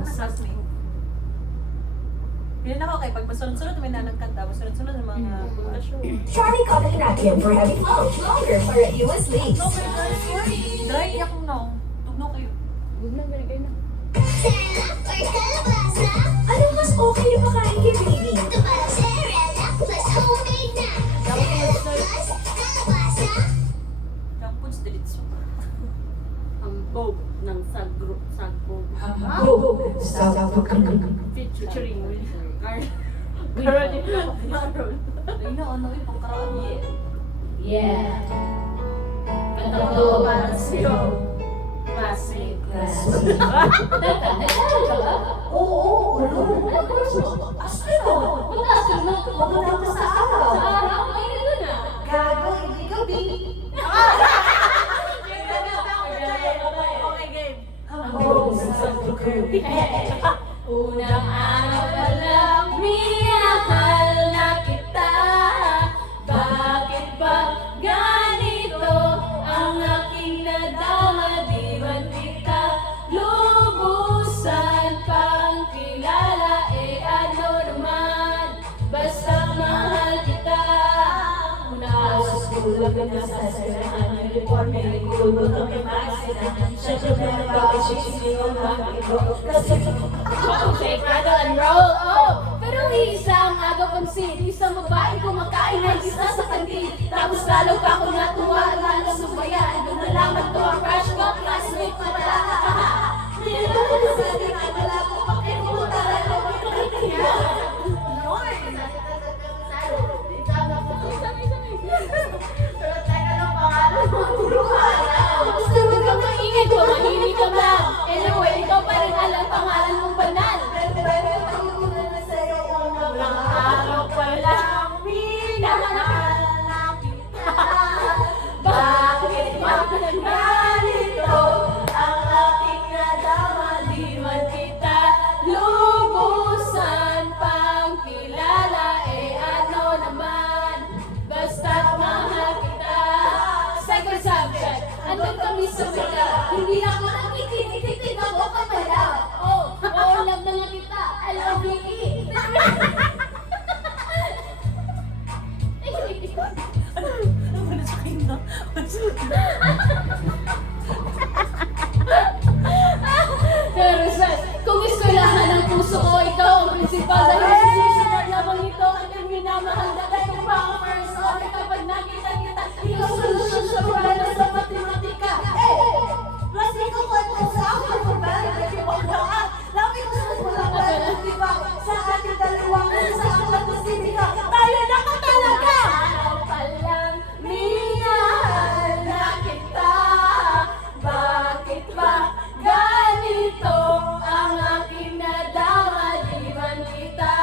Exactly. Yun ako kay pag pasunod-sunod may nanagkanta, pasunod-sunod ng mga pundasyon. Charlie Comic Nakium for heavy flow, longer for reduced leaks. No, pero dry akong now. Tugno kayo. Huwag na, ganyan kayo na. Ano mas okay na pakain kay baby? Junk foods diretso. Ang bog ng sagpo. Featuring with Carol din ako. Carol. Ay na, ano yung pangkaraan niya. Yeah. Kanta ko para sa'yo. Classic. Nagkaaral ka ba? Oo, Anong kurso? Astronaut. Mag-astronaut ka ba? Pupunta sa araw. Sa araw? Ay, nandun na. Gago, hindi gabi. Okay, game. Hanggang sa pagkakas. Unang araw pa lang, minahal na kita. Bakit ba ganito ang aking nadama? Di man kita lubusan pang kilala. Eh ano naman, basta mahal kita. Una ako sa school, lagang nasa eskwelahan. Uniforme, nagkulog ang kamaksinan. Siyempre meron ba ay sisigaw na ito? Kasi shake, rattle, and roll, oh! Pero isa ang agaw pansin, isang babae kumakain ng isa sa kantin. Tapos lalo pa ako natuwa, lalo sumayan. Doon nalaman ko ang crush ko, classmate ko pala. Nilito ko sa akin ay wala ko pakiputa, lalo ko kaya. Pero teka lang pangalan mo, gusto mo kang maingay ko, mahimik ka lang. Anyway, ikaw pa rin alam pangalan mong banal. Walang araw pa lang, minahal na kita. Bakit ba ganito ang ating nadama? Di man kita lubusan pang kilala. Eh ano naman, basta't mahal kita. Second subject, andun kami sa wika. Hindi ako nakikinig ako kamala. Oh, love na nga kita. I love you, E. Ano ba na sa kayo na? Pero sir, kung eskwelahan ng puso ko, ikaw ang prinsipal. Dahil sinusunod lamang ito ang iyong minamahal. Dahil kung pa ang first love, kapag nakita kita, ikaw solusyon sa problema sa matematika. Plastiko ko ito sa akin, pagbalit at yung pagkaan. Lami ko sa pagbalit, di ba? Sa ating dalawang sa aklat na sinika, tayo na ka talaga! Araw pa lang, minahal na kita. Bakit ba ganito ang aking nadama? Di man kita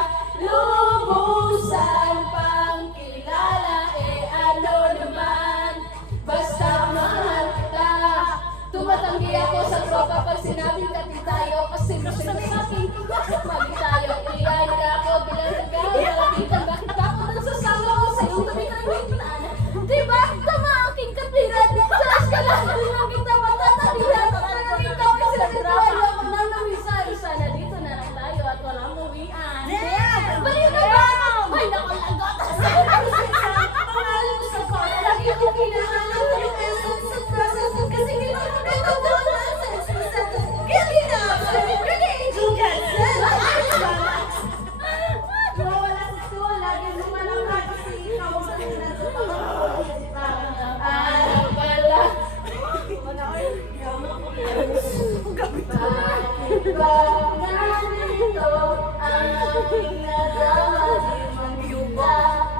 lubusan pang kilala. Eh ano naman, basta mahal kita. Tumatanggi ako sa tropa pag sinabing kati tayo. Kasi gusto na sa akin, magi tayo. Iyayin ka ako bilang nagkaroon. Malapitan, bakit ako nagsasama ko sa iyong tabi ng bintana? Diba? Tama aking kapiran. Sa eskwelahan lang kita matatabihan. Pero ikaw ay sinasitwayo ako nang nawisan. Sana dito na lang tayo at walang uwian. Baliw na ba? Ay, naku, lagot. Pangalan mo sa phone. Lagi ko kinahanap ko yung essence sa process mo. Kasi ginagawa ko doon na essence mo sa Guilty na! Pretty angel Jensen! wala sa school. Lagi naman ang kasi ikaw sa araw pala. Bakit ba ganito ang aking nadama? Di man kita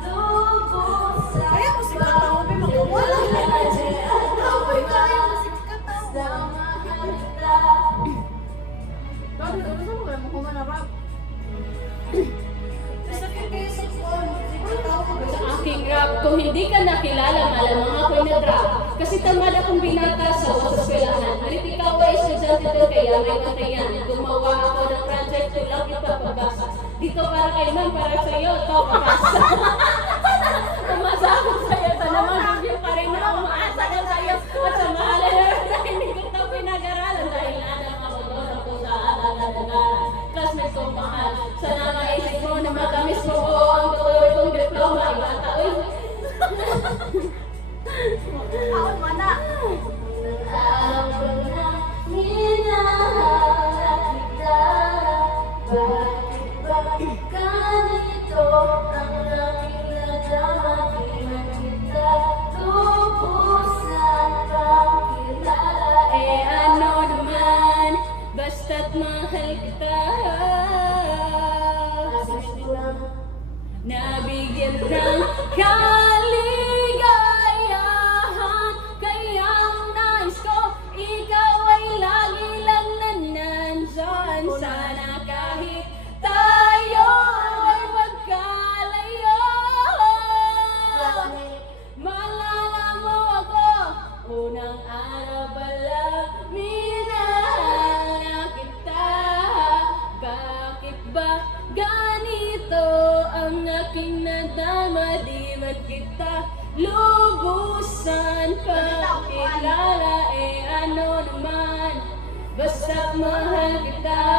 lubusan. Kaya mo si Katao, may magwawala. Ako'y kaya mo si Katao. Mahal kita. Bakit? Ano mo kaya mo kumanarap? Sakit kayo sa phone. Siguro tao ko Sa aking rap, kung hindi ka nakilala, malamang ako'y na-drop. Kasi tamad akong binata sa eskwelahan. Halit ikaw ay estudyante doon, kaya may katayan. Gumawa ako ng project, tulang kita pag-asa. Dito para kay ma'am, para sa'yo, ito pag-asa. Umasa ako sa'yo, sana mag-review pa rin na umaasa ka sa'yo. At sa mahalan na hindi kita pinag-aralan dahil anak ako doon ako sa alaga. mahal kita. Nabigyan ng kaligayahan, kaya ang nais ko, ikaw ay lagi lang na nandyan. Sana kahit tayo ay magkalayo, maalala mo ako, unang araw pa lang, minahal na kita. Bakit ba ganito ang aking nadama? Di ba't kita lubusan pakilala? Eh ano naman, basta mahal kita.